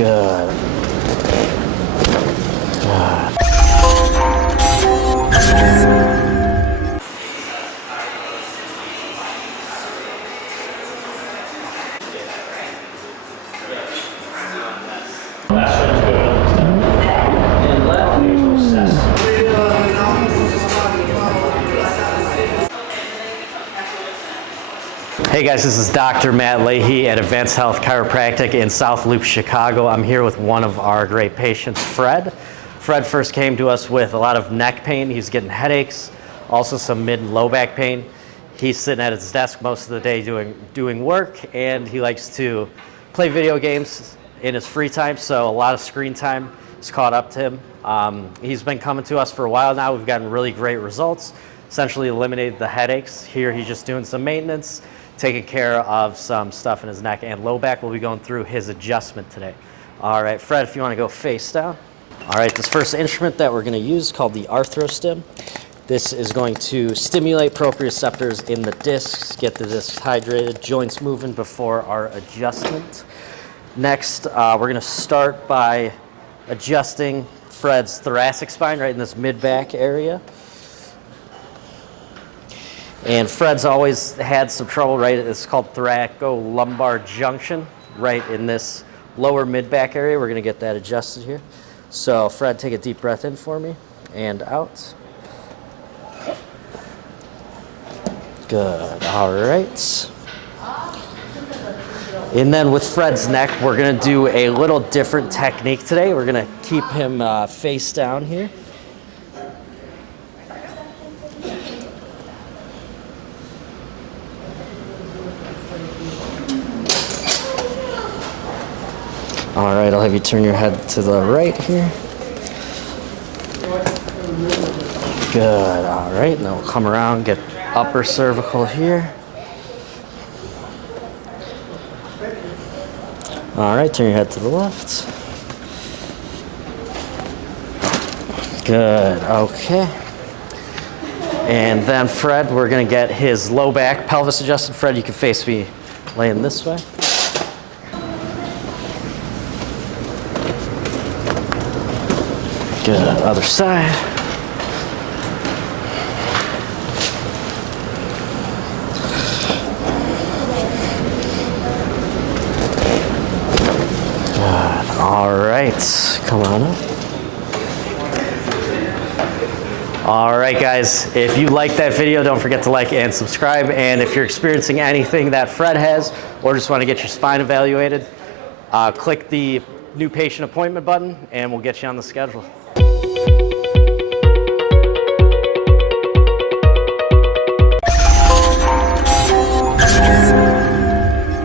Good. Good. Hey guys, this is Dr. Matt Lahey at Advanced Health Chiropractic in South Loop, Chicago. I'm here with one of our great patients, Fred. Fred first came to us with a lot of neck pain. He's getting headaches, also some mid and low back pain. He's sitting at his desk most of the day doing work, and he likes to play video games in his free time, so a lot of screen time has caught up to him. He's been coming to us for a while now. We've gotten really great results, essentially eliminated the headaches. Here he's just doing some maintenance, taking care of some stuff in his neck and low back. We'll be going through his adjustment today. All right, Fred, if you want to go face down. All right, this first instrument that we're going to use is called the Arthro Stem. This is going to stimulate proprioceptors in the discs, get the discs hydrated, joints moving before our adjustment. Next, we're going to start by adjusting Fred's thoracic spine right in this mid-back area. And Fred's always had some trouble, right? It's called thoracolumbar junction, right in this lower mid-back area. We're gonna get that adjusted here. So Fred, take a deep breath in for me and out. Good, all right. And then with Fred's neck, we're gonna do a little different technique today. We're gonna keep him face down here. All right, I'll have you turn your head to the right here. Good, all right, now we'll come around, get upper cervical here. All right, turn your head to the left. Good, okay. And then Fred, we're gonna get his low back pelvis adjusted. Fred, you can face me laying this way. Good, other side. Good, all right, come on up. All right, guys, if you liked that video, don't forget to like and subscribe. And if you're experiencing anything that Fred has, or just want to get your spine evaluated, click the new patient appointment button and we'll get you on the schedule.